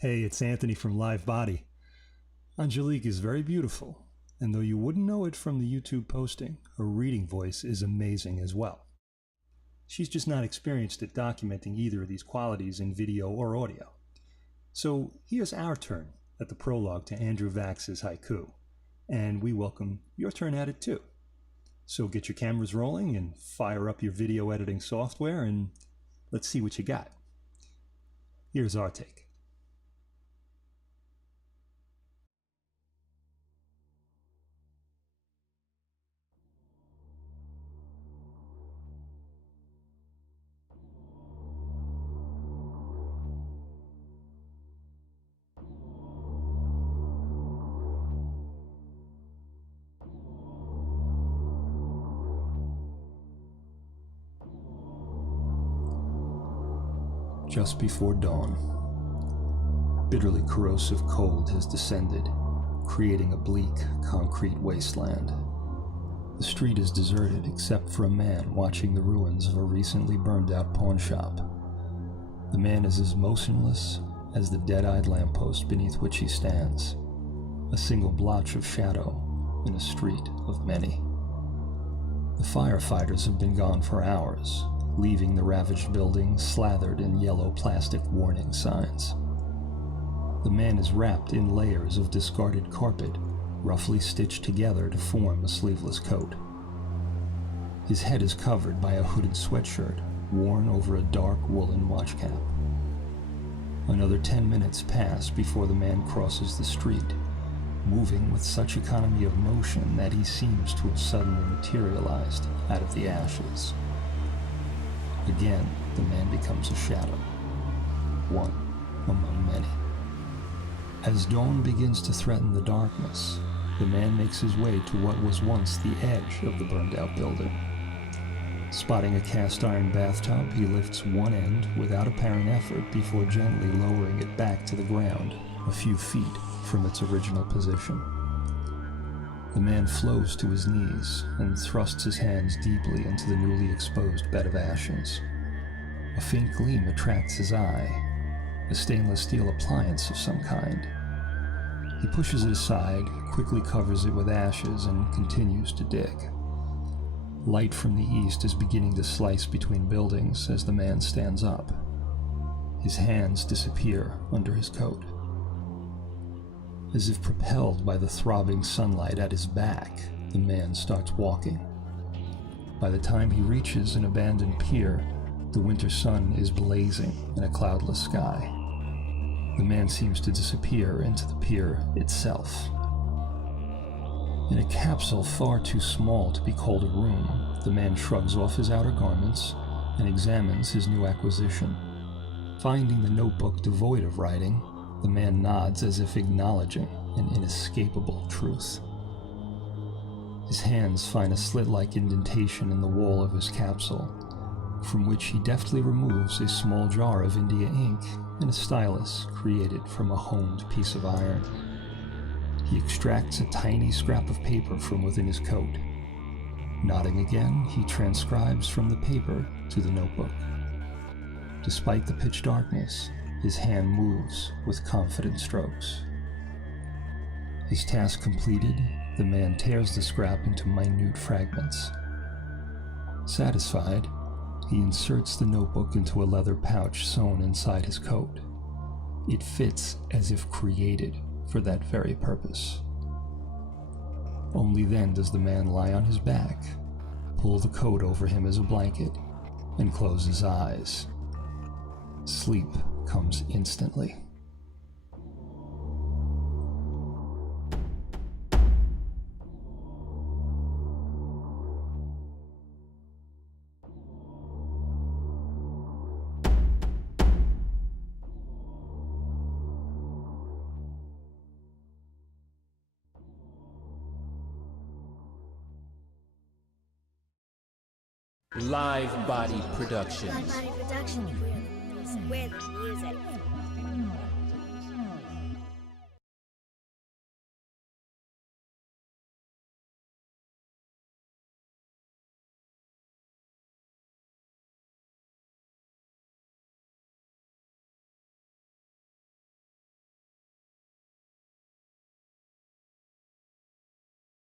Hey, it's Anthony from Live Body. Angelique is very beautiful, and though you wouldn't know it from the YouTube posting, her reading voice is amazing as well. She's just not experienced at documenting either of these qualities in video or audio. So here's our turn at the prologue to Andrew Vachss's Haiku, and we welcome your turn at it too. So get your cameras rolling and fire up your video editing software, and let's see what you got. Here's our take. Just before dawn, bitterly corrosive cold has descended, creating a bleak, concrete wasteland. The street is deserted except for a man watching the ruins of a recently burned-out pawn shop. The man is as motionless as the dead-eyed lamppost beneath which he stands, a single blotch of shadow in a street of many. The firefighters have been gone for hours, leaving the ravaged building slathered in yellow plastic warning signs. The man is wrapped in layers of discarded carpet, roughly stitched together to form a sleeveless coat. His head is covered by a hooded sweatshirt worn over a dark woolen watch cap. Another 10 minutes pass before the man crosses the street, moving with such economy of motion that he seems to have suddenly materialized out of the ashes. Again, the man becomes a shadow, one among many. As dawn begins to threaten the darkness, the man makes his way to what was once the edge of the burned-out building. Spotting a cast-iron bathtub, he lifts one end without apparent effort before gently lowering it back to the ground a few feet from its original position. The man flows to his knees and thrusts his hands deeply into the newly exposed bed of ashes. A faint gleam attracts his eye, a stainless steel appliance of some kind. He pushes it aside, quickly covers it with ashes, and continues to dig. Light from the east is beginning to slice between buildings as the man stands up. His hands disappear under his coat. As if propelled by the throbbing sunlight at his back, the man starts walking. By the time he reaches an abandoned pier, the winter sun is blazing in a cloudless sky. The man seems to disappear into the pier itself. In a capsule far too small to be called a room, the man shrugs off his outer garments and examines his new acquisition. Finding the notebook devoid of writing, the man nods as if acknowledging an inescapable truth. His hands find a slit-like indentation in the wall of his capsule, from which he deftly removes a small jar of India ink and a stylus created from a honed piece of iron. He extracts a tiny scrap of paper from within his coat. Nodding again, he transcribes from the paper to the notebook. Despite the pitch darkness, his hand moves with confident strokes. His task completed, the man tears the scrap into minute fragments. Satisfied, he inserts the notebook into a leather pouch sewn inside his coat. It fits as if created for that very purpose. Only then does the man lie on his back, pull the coat over him as a blanket, and close his eyes. Sleep comes instantly. Live Body Production. Live Body Production. We're the music.